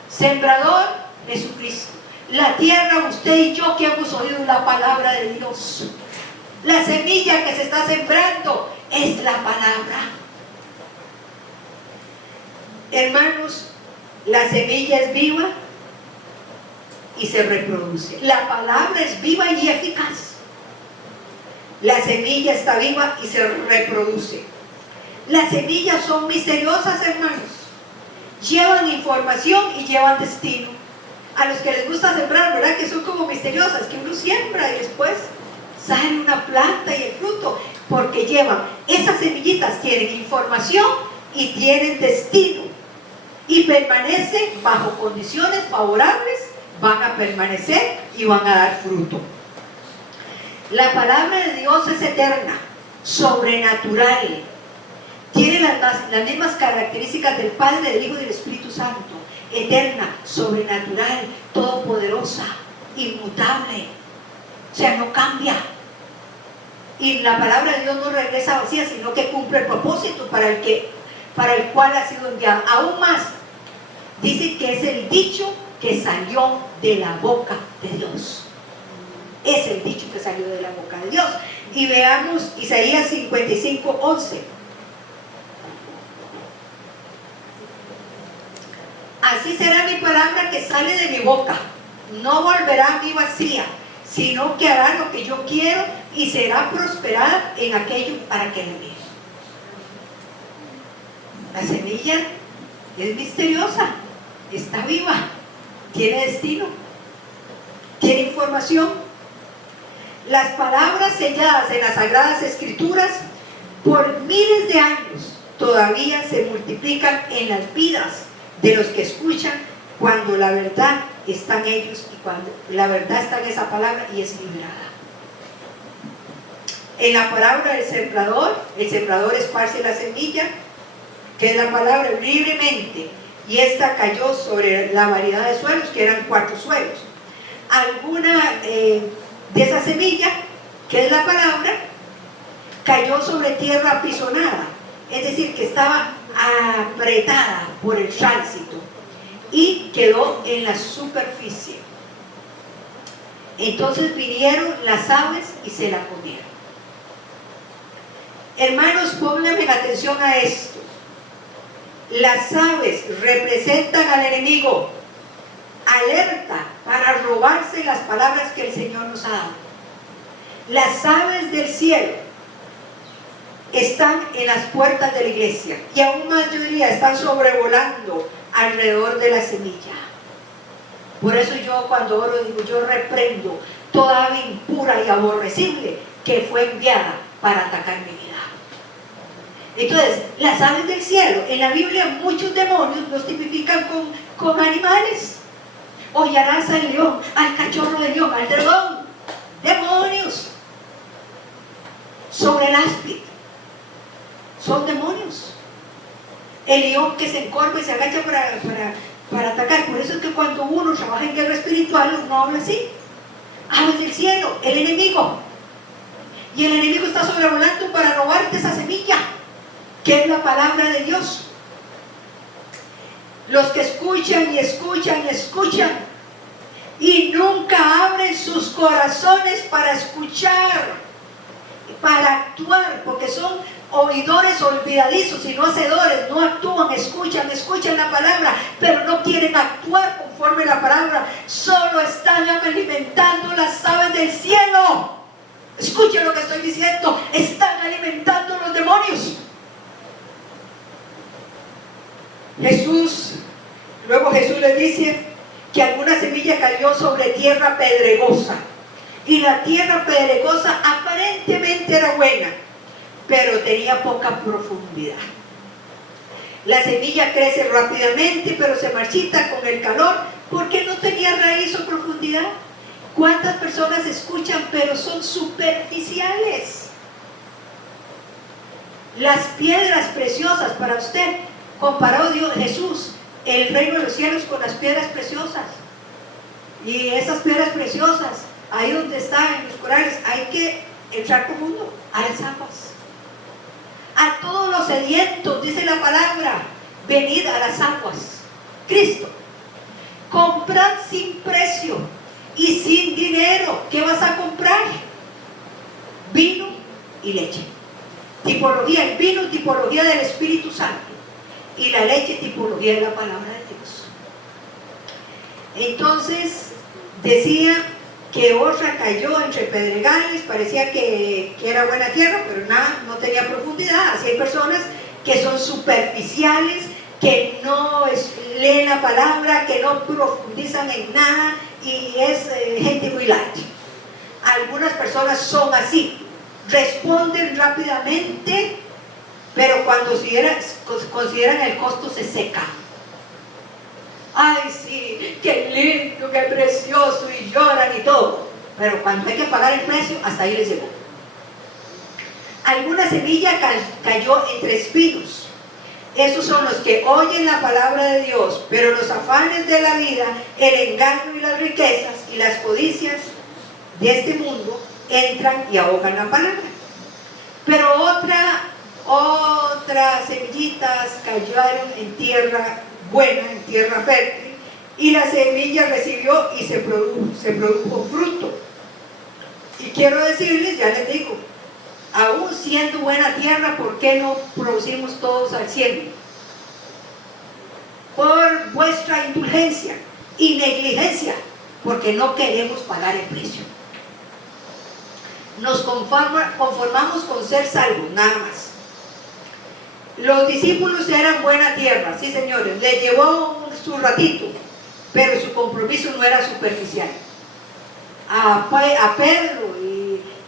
Sembrador, Jesucristo. La tierra, usted y yo que hemos oído la palabra de Dios. La semilla que se está sembrando es la palabra. Hermanos, la semilla es viva y se reproduce. La palabra es viva y eficaz. La semilla está viva y se reproduce. Las semillas son misteriosas, hermanos. Llevan información y llevan destino. A los que les gusta sembrar, ¿verdad? Que son como misteriosas, que uno siembra y después sale una planta y el fruto, porque llevan, esas semillitas tienen información y tienen destino, y permanecen bajo condiciones favorables, van a permanecer y van a dar fruto. La palabra de Dios es eterna, sobrenatural, tiene las mismas características del Padre, del Hijo y del Espíritu Santo. Eterna, sobrenatural, todopoderosa, inmutable, o sea, no cambia. Y la palabra de Dios no regresa vacía, sino que cumple el propósito para el cual ha sido enviada. Aún más, dice que es el dicho que salió de la boca de Dios. Es el dicho que salió de la boca de Dios. Y veamos Isaías 55:11. Así será mi palabra que sale de mi boca, no volverá a mí vacía, sino que hará lo que yo quiero y será prosperada en aquello para que lo envíe. La semilla es misteriosa, está viva, tiene destino, tiene información. Las palabras selladas en las Sagradas Escrituras por miles de años todavía se multiplican en las vidas de los que escuchan cuando la verdad está en ellos y cuando la verdad está en esa palabra y es liberada. En la palabra del sembrador, el sembrador esparce la semilla, que es la palabra, libremente, y esta cayó sobre la variedad de suelos, que eran 4 suelos. Alguna de esa semilla, que es la palabra, cayó sobre tierra apisonada, es decir, que estaba apretada por el tránsito y quedó en la superficie. Entonces vinieron las aves y se la comieron. Hermanos, pónganme atención a esto. Las aves representan al enemigo, alerta para robarse las palabras que el Señor nos ha dado. Las aves del cielo están en las puertas de la iglesia, y aún más yo diría, están sobrevolando alrededor de la semilla. Por eso yo cuando oro digo, yo reprendo toda ave impura y aborrecible que fue enviada para atacar mi vida. Entonces, las aves del cielo, en la Biblia muchos demonios los tipifican con animales. Hollarás al león, al cachorro de león, al dragón, demonios. Sobre el áspid, son demonios. El león que se encorva y se agacha para atacar. Por eso es que cuando uno trabaja en guerra espiritual, uno habla así. Aves del cielo, el enemigo. Y el enemigo está sobrevolando para robarte esa semilla, que es la palabra de Dios. Los que escuchan y escuchan y escuchan y nunca abren sus corazones para escuchar, para actuar, porque son oidores olvidadizos y no hacedores, no actúan, escuchan la palabra, pero no quieren actuar conforme a la palabra, solo están alimentando las aves del cielo. Escuchen lo que estoy diciendo, están alimentando los demonios. Luego Jesús les dice que alguna semilla cayó sobre tierra pedregosa, y la tierra pedregosa aparentemente era buena, pero tenía poca profundidad. La semilla crece rápidamente, pero se marchita con el calor porque no tenía raíz o profundidad. ¿Cuántas personas escuchan pero son superficiales? Las piedras preciosas para usted, comparó Dios, Jesús, el reino de los cielos con las piedras preciosas. Y esas piedras preciosas, ahí donde están en los corales, hay que entrar profundo a las aguas. A todos los sedientos, dice la palabra, venid a las aguas. Cristo, comprad sin precio y sin dinero. ¿Qué vas a comprar? Vino y leche. Tipología, el vino, tipología del Espíritu Santo, y la leche, tipología de la palabra de Dios. Entonces decía que otra cayó entre pedregales, parecía que era buena tierra, pero nada, no tenía profundidad. Así hay personas que son superficiales, que no leen la palabra, que no profundizan en nada, y es gente muy light. Algunas personas son así, responden rápidamente, pero cuando consideran el costo se secan. Ay, sí, qué lindo, qué precioso, y lloran y todo, pero cuando hay que pagar el precio, hasta ahí les llegó. Alguna semilla cayó entre espinos. Esos son los que oyen la palabra de Dios, pero los afanes de la vida, el engaño y las riquezas y las codicias de este mundo entran y ahogan la palabra. Pero otras semillitas cayeron en tierra buena, en tierra fértil, y la semilla recibió y se produjo fruto. Y quiero decirles, ya les digo, aún siendo buena tierra, ¿por qué no producimos todos al 100? Por vuestra indulgencia y negligencia, porque no queremos pagar el precio. Nos conformamos con ser salvos, nada más. Los discípulos eran buena tierra, sí señores, les llevó su ratito, pero su compromiso no era superficial. A Pedro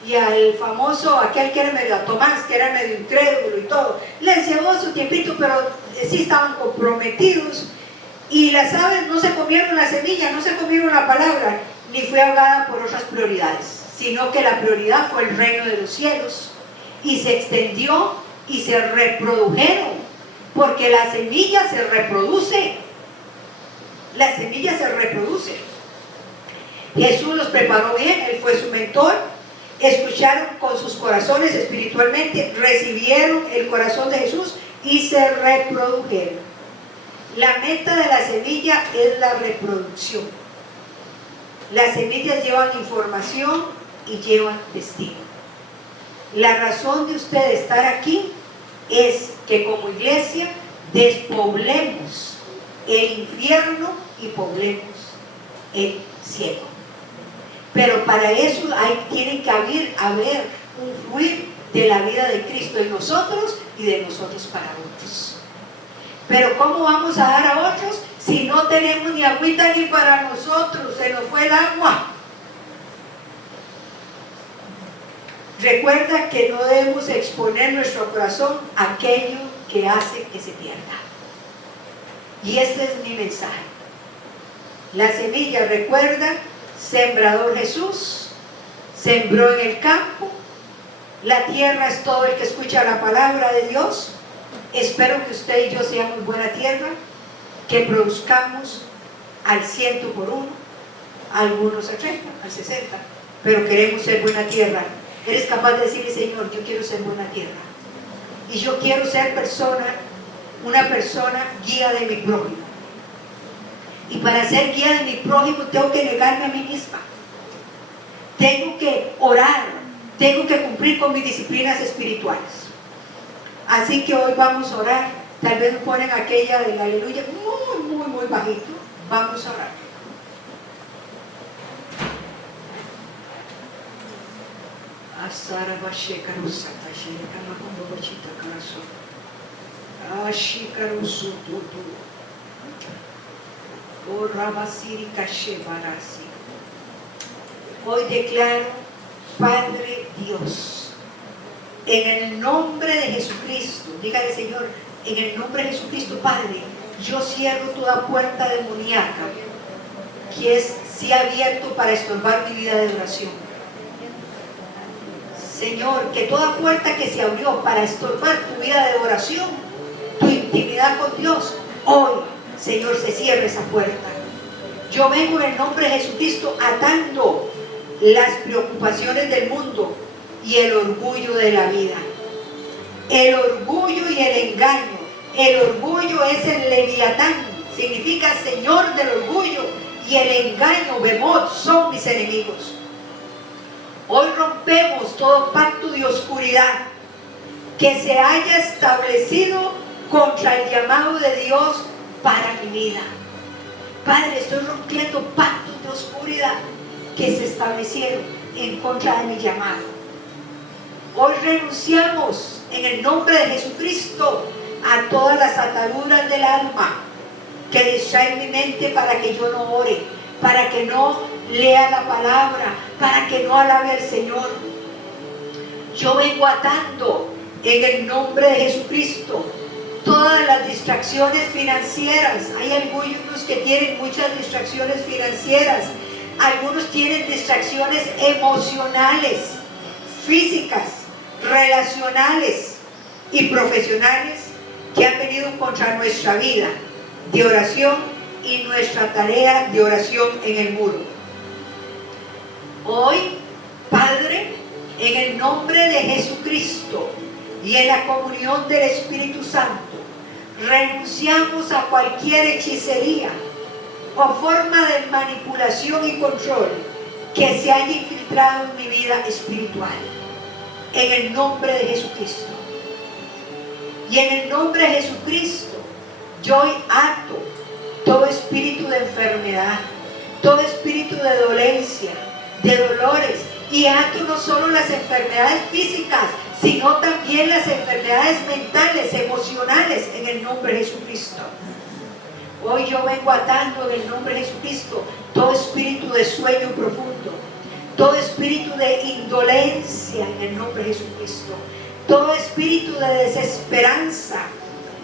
y al famoso, aquel que era medio, a Tomás, que era medio incrédulo y todo, les llevó su tiempito, pero sí estaban comprometidos. Y las aves no se comieron la semilla, no se comieron la palabra, ni fue ahogada por otras prioridades, sino que la prioridad fue el reino de los cielos, y se extendió y se reprodujeron, porque la semilla se reproduce. La semilla se reproduce. Jesús los preparó bien, Él fue su mentor. Escucharon con sus corazones espiritualmente, recibieron el corazón de Jesús y se reprodujeron. La meta de la semilla es la reproducción. Las semillas llevan información y llevan destino. La razón de usted estar aquí es que como iglesia despoblemos el infierno y poblemos el cielo. Pero para eso tiene que haber un fluir de la vida de Cristo en nosotros y de nosotros para otros. Pero ¿cómo vamos a dar a otros si no tenemos ni agüita ni para nosotros? Se nos fue el agua. Recuerda que no debemos exponer nuestro corazón a aquello que hace que se pierda. Y este es mi mensaje. La semilla, recuerda, sembrador Jesús, sembró en el campo. La tierra es todo el que escucha la palabra de Dios. Espero que usted y yo seamos buena tierra, que produzcamos al 100 por 1, algunos al 30, al 60, pero queremos ser buena tierra. Eres capaz de decirle, Señor, yo quiero ser buena tierra, y yo quiero ser una persona guía de mi prójimo. Y para ser guía de mi prójimo tengo que negarme a mí misma, tengo que orar, tengo que cumplir con mis disciplinas espirituales. Así que hoy vamos a orar. Tal vez nos ponen aquella del aleluya muy bajito. Vamos a orar. Hoy declaro, Padre Dios, en el nombre de Jesucristo, dígale, Señor, en el nombre de Jesucristo, Padre, yo cierro toda puerta demoníaca que se ha abierto para estorbar mi vida de oración. Señor, que toda puerta que se abrió para estorbar tu vida de oración, tu intimidad con Dios, hoy, Señor, se cierre esa puerta. Yo vengo en el nombre de Jesucristo atando las preocupaciones del mundo y el orgullo de la vida. El orgullo y el engaño. El orgullo es el leviatán, significa señor del orgullo, y el engaño, Bemot, son mis enemigos. Hoy rompemos todo pacto de oscuridad que se haya establecido contra el llamado de Dios para mi vida. Padre, estoy rompiendo pactos de oscuridad que se establecieron en contra de mi llamado. Hoy renunciamos en el nombre de Jesucristo a todas las ataduras del alma que distraen mi mente para que yo no ore, para que no lea la palabra, para que no alabe al Señor. Yo vengo atando en el nombre de Jesucristo todas las distracciones financieras. Hay algunos que tienen muchas distracciones financieras, algunos tienen distracciones emocionales, físicas, relacionales y profesionales que han venido contra nuestra vida de oración y nuestra tarea de oración en el muro. Hoy, Padre, en el nombre de Jesucristo y en la comunión del Espíritu Santo, renunciamos a cualquier hechicería o forma de manipulación y control que se haya infiltrado en mi vida espiritual. En el nombre de Jesucristo. Y en el nombre de Jesucristo, yo ato todo espíritu de enfermedad, todo espíritu de dolencia, de dolores, y ato no solo las enfermedades físicas, sino también las enfermedades mentales, emocionales, en el nombre de Jesucristo. Hoy yo vengo atando en el nombre de Jesucristo todo espíritu de sueño profundo, todo espíritu de indolencia en el nombre de Jesucristo, todo espíritu de desesperanza,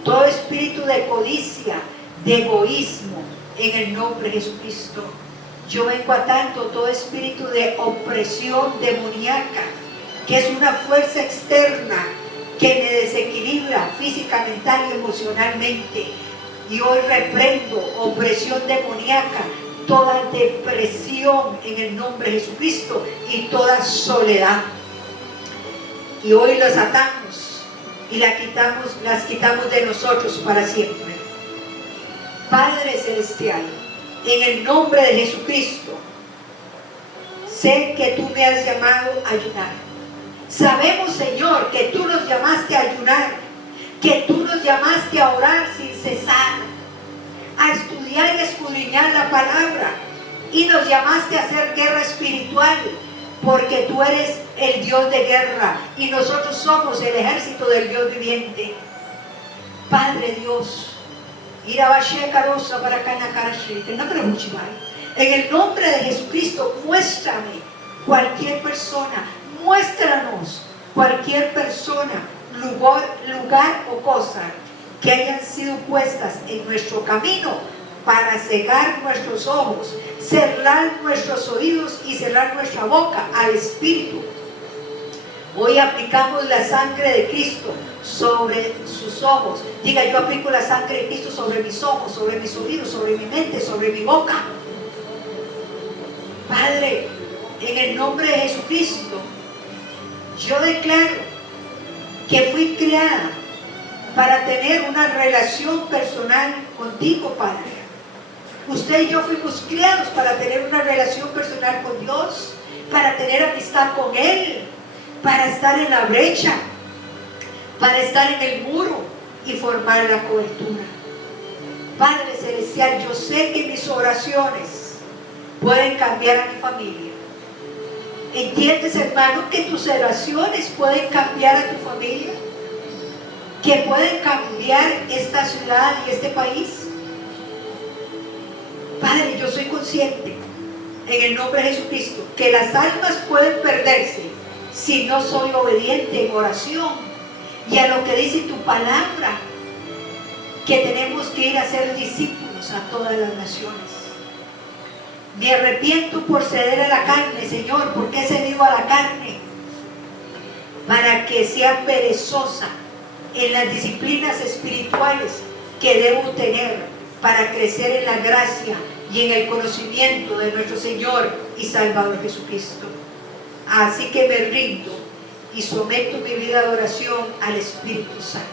todo espíritu de codicia, de egoísmo en el nombre de Jesucristo. Yo vengo atando todo espíritu de opresión demoníaca, que es una fuerza externa que me desequilibra física, mental y emocionalmente. Y hoy reprendo opresión demoníaca, toda depresión en el nombre de Jesucristo y toda soledad. Y hoy las atamos y las quitamos de nosotros para siempre. Padre Celestial, en el nombre de Jesucristo, sé que tú me has llamado a ayunar. Sabemos, Señor, que tú nos llamaste a ayunar, que tú nos llamaste a orar sin cesar, a estudiar y escudriñar la palabra, y nos llamaste a hacer guerra espiritual, porque tú eres el Dios de guerra y nosotros somos el ejército del Dios viviente. Padre Dios, en el nombre de Jesucristo, muéstrame cualquier persona, muéstranos cualquier persona, lugar o cosa que hayan sido puestas en nuestro camino para cegar nuestros ojos, cerrar nuestros oídos y cerrar nuestra boca al Espíritu. Hoy aplicamos la sangre de Cristo sobre sus ojos. Diga, yo aplico la sangre de Cristo sobre mis ojos, sobre mis oídos, sobre mi mente, sobre mi boca. Padre, en el nombre de Jesucristo, yo declaro que fui creada para tener una relación personal contigo, Padre. Usted y yo fuimos creados para tener una relación personal con Dios, para tener amistad con Él, para estar en la brecha, para estar en el muro y formar la cobertura. Padre Celestial, yo sé que mis oraciones pueden cambiar a mi familia. ¿Entiendes, hermano, que tus oraciones pueden cambiar a tu familia? ¿Que pueden cambiar esta ciudad y este país? Padre, yo soy consciente, en el nombre de Jesucristo, que las almas pueden perderse si no soy obediente en oración y a lo que dice tu palabra, que tenemos que ir a ser discípulos a todas las naciones. Me arrepiento por ceder a la carne, Señor, porque he cedido a la carne. para que sea perezosa en las disciplinas espirituales que debo tener para crecer en la gracia y en el conocimiento de nuestro Señor y Salvador Jesucristo. Así que me rindo y someto mi vida de oración al Espíritu Santo.